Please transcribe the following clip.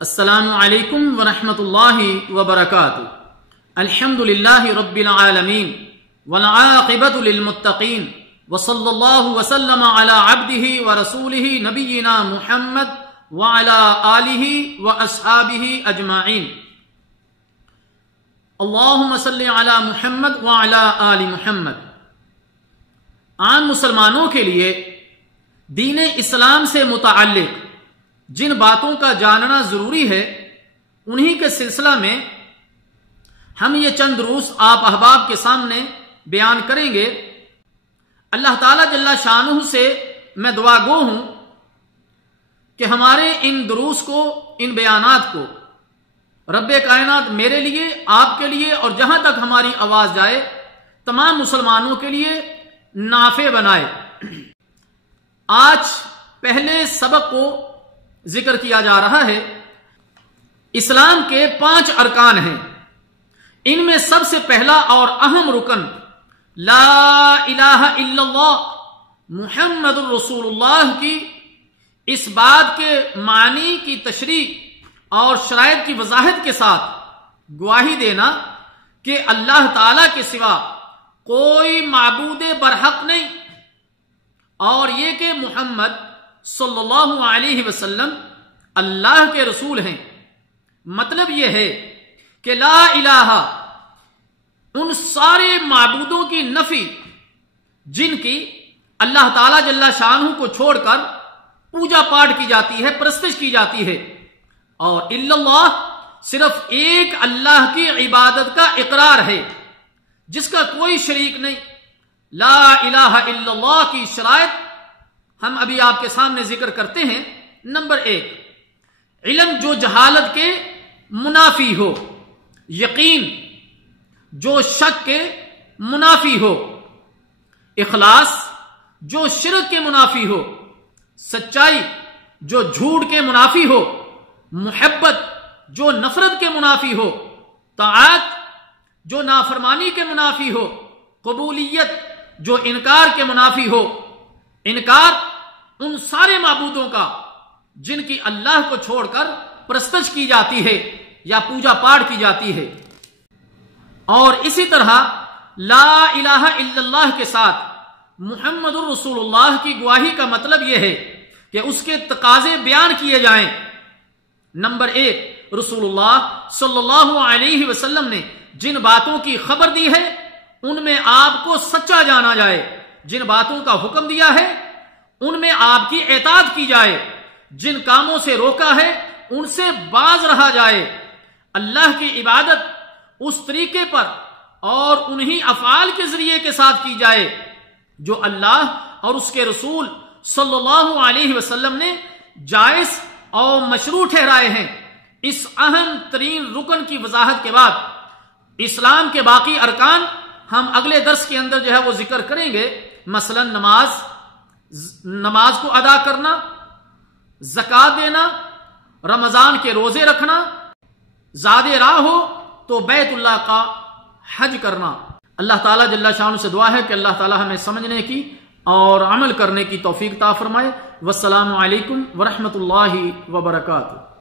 السلام علیکم ورحمۃ اللہ وبرکاتہ۔ الحمد للہ رب العالمین والعاقبۃ للمتقین وصلی اللہ وسلم علی عبدہ ورسولہ نبینا محمد وعلی آلہ واصحابہ اجمعین۔ اللہم صلی علی محمد وعلی آل محمد۔ عام مسلمانوں کے لیے دین اسلام سے متعلق جن باتوں کا جاننا ضروری ہے انہی کے سلسلہ میں ہم یہ چند دروس آپ احباب کے سامنے بیان کریں گے۔ اللہ تعالیٰ جل شانہ سے میں دعا گو ہوں کہ ہمارے ان دروس کو، ان بیانات کو رب کائنات میرے لیے، آپ کے لیے اور جہاں تک ہماری آواز جائے تمام مسلمانوں کے لیے نافع بنائے۔ آج پہلے سبق کو ذکر کیا جا رہا ہے۔ اسلام کے 5 ارکان ہیں، ان میں سب سے پہلا اور اہم رکن لا الہ الا اللہ محمد الرسول اللہ کی اس بات کے معنی کی تشریح اور شرائط کی وضاحت کے ساتھ گواہی دینا کہ اللہ تعالی کے سوا کوئی معبود برحق نہیں، اور یہ کہ محمد صلی اللہ علیہ وسلم اللہ کے رسول ہیں۔ مطلب یہ ہے کہ لا الہ ان سارے معبودوں کی نفی جن کی اللہ تعالی جل شانہ کو چھوڑ کر پوجا پاٹ کی جاتی ہے، پرستش کی جاتی ہے، اور الا اللہ صرف ایک اللہ کی عبادت کا اقرار ہے جس کا کوئی شریک نہیں۔ لا الہ الا اللہ کی شرائط ہم ابھی آپ کے سامنے ذکر کرتے ہیں۔ نمبر 1، علم جو جہالت کے منافی ہو، یقین جو شک کے منافی ہو، اخلاص جو شرک کے منافی ہو، سچائی جو جھوٹ کے منافی ہو، محبت جو نفرت کے منافی ہو، طاعت جو نافرمانی کے منافی ہو، قبولیت جو انکار کے منافی ہو۔ انکار ان سارے معبودوں کا جن کی اللہ کو چھوڑ کر پرستش کی جاتی ہے یا پوجا پاٹ کی جاتی ہے۔ اور اسی طرح لا الہ الا اللہ کے ساتھ محمد الرسول اللہ کی گواہی کا مطلب یہ ہے کہ اس کے تقاضے بیان کیے جائیں۔ نمبر 1، رسول اللہ صلی اللہ علیہ وسلم نے جن باتوں کی خبر دی ہے ان میں آپ کو سچا جانا جائے، جن باتوں کا حکم دیا ہے ان میں آپ کی اطاعت کی جائے، جن کاموں سے روکا ہے ان سے باز رہا جائے، اللہ کی عبادت اس طریقے پر اور انہی افعال کے ذریعے کے ساتھ کی جائے جو اللہ اور اس کے رسول صلی اللہ علیہ وسلم نے جائز اور مشروع ٹھہرائے ہیں۔ اس اہم ترین رکن کی وضاحت کے بعد اسلام کے باقی ارکان ہم اگلے درس کے اندر جو ہے وہ ذکر کریں گے، مثلا نماز کو ادا کرنا، زکوٰۃ دینا، رمضان کے روزے رکھنا، زاد راہ ہو تو بیت اللہ کا حج کرنا۔ اللہ تعالیٰ جل شانہ سے دعا ہے کہ اللہ تعالیٰ ہمیں سمجھنے کی اور عمل کرنے کی توفیق عطا فرمائے۔ والسلام علیکم ورحمۃ اللہ وبرکاتہ۔